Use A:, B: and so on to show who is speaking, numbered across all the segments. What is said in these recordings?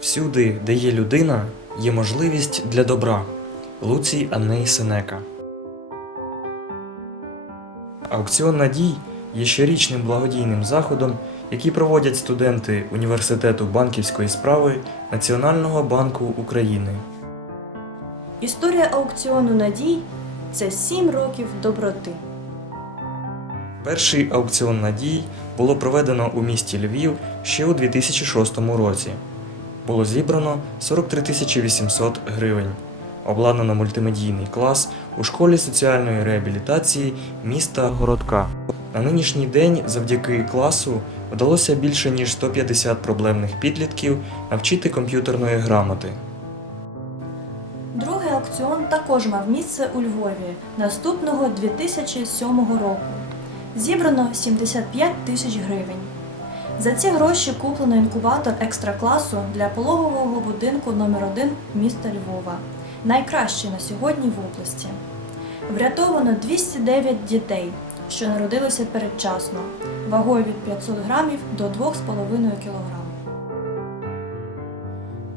A: Всюди, де є людина, є можливість для добра. Луцій Анней Сенека. Аукціон надій є щорічним благодійним заходом, який проводять студенти університету банківської справи Національного банку України.
B: Історія аукціону надій це сім років доброти.
A: Перший аукціон надій було проведено у місті Львів ще у 2006 році. Було зібрано 43 тисячі 800 гривень. Обладнано мультимедійний клас у школі соціальної реабілітації міста Городка. На нинішній день завдяки класу вдалося більше ніж 150 проблемних підлітків навчити комп'ютерної грамоти.
B: Другий аукціон також мав місце у Львові наступного 2007 року. Зібрано 75 тисяч гривень. За ці гроші куплено інкубатор екстракласу для пологового будинку номер 1 міста Львова, найкращий на сьогодні в області. Врятовано 209 дітей, що народилися передчасно, вагою від 500 грамів до 2,5 кг.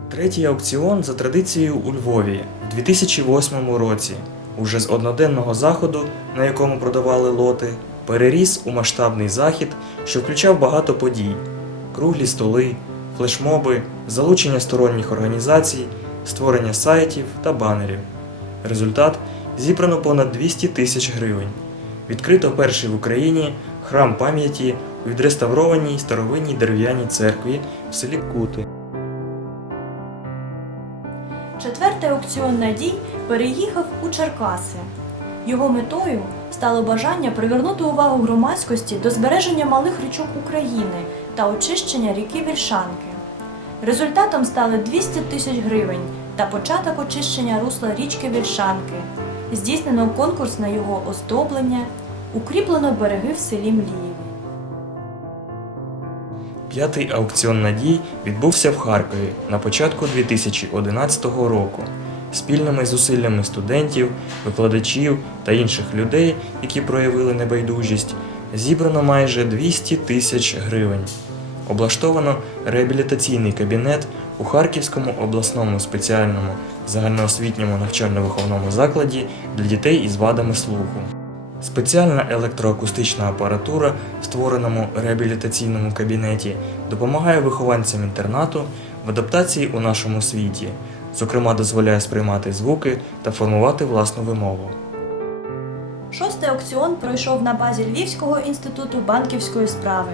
A: Третій аукціон за традицією у Львові в 2008 році, уже з одноденного заходу, на якому продавали лоти, переріс у масштабний захід, що включав багато подій: круглі столи, флешмоби, залучення сторонніх організацій, створення сайтів та банерів. Результат зібрано понад 200 тисяч гривень. Відкрито перший в Україні храм пам'яті у відреставрованій старовинній дерев'яній церкві в селі Кути.
B: Четвертий аукціон надій переїхав у Черкаси. Його метою стало бажання привернути увагу громадськості до збереження малих річок України та очищення ріки Вільшанки. Результатом стали 200 тисяч гривень та початок очищення русла річки Вільшанки. Здійснено конкурс на його оздоблення, укріплено береги в селі Млієві.
A: П'ятий аукціон надій відбувся в Харкові на початку 2011 року. Спільними зусиллями студентів, викладачів та інших людей, які проявили небайдужість, зібрано майже 200 тисяч гривень. Облаштовано реабілітаційний кабінет у Харківському обласному спеціальному загальноосвітньому навчально-виховному закладі для дітей із вадами слуху. Спеціальна електроакустична апаратура в створеному реабілітаційному кабінеті допомагає вихованцям інтернату в адаптації у нашому світі, зокрема дозволяє сприймати звуки та формувати власну вимову.
B: Шостий аукціон пройшов на базі Львівського інституту банківської справи.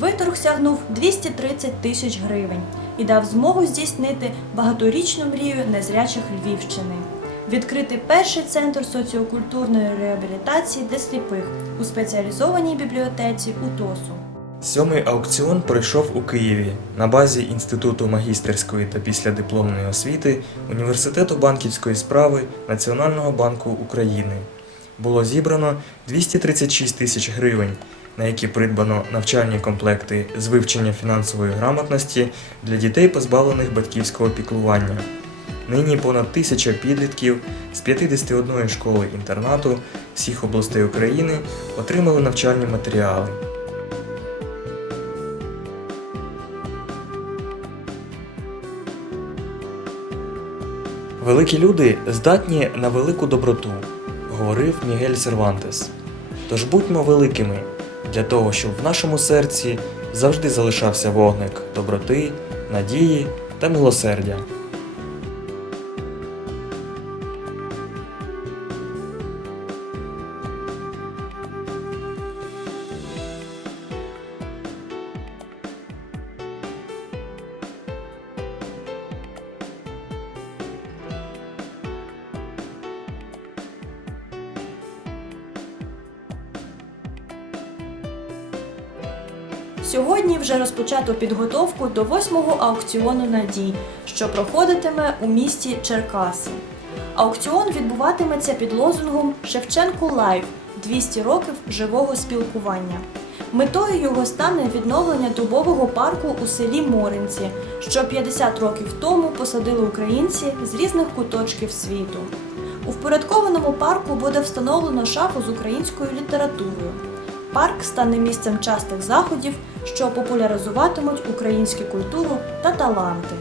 B: Виторг сягнув 230 тисяч гривень і дав змогу здійснити багаторічну мрію незрячих Львівщини. Відкрити перший центр соціокультурної реабілітації для сліпих у спеціалізованій бібліотеці УТОСу.
A: Сьомий аукціон пройшов у Києві на базі Інституту магістерської та післядипломної освіти Університету банківської справи Національного банку України. Було зібрано 236 тисяч гривень, на які придбано навчальні комплекти з вивчення фінансової грамотності для дітей, позбавлених батьківського піклування. Нині понад тисяча підлітків з 51 школи інтернату всіх областей України отримали навчальні матеріали. Великі люди здатні на велику доброту, говорив Мігель Сервантес. Тож будьмо великими для того, щоб в нашому серці завжди залишався вогник доброти, надії та милосердя.
B: Сьогодні вже розпочато підготовку до восьмого аукціону надій, що проходитиме у місті Черкаси. Аукціон відбуватиметься під лозунгом Шевченко Лайв 200 років живого спілкування. Метою його стане відновлення дубового парку у селі Моринці, що 50 років тому посадили українці з різних куточків світу. У впорядкованому парку буде встановлено шафу з українською літературою. Парк стане місцем частих заходів, що популяризуватимуть українську культуру та таланти.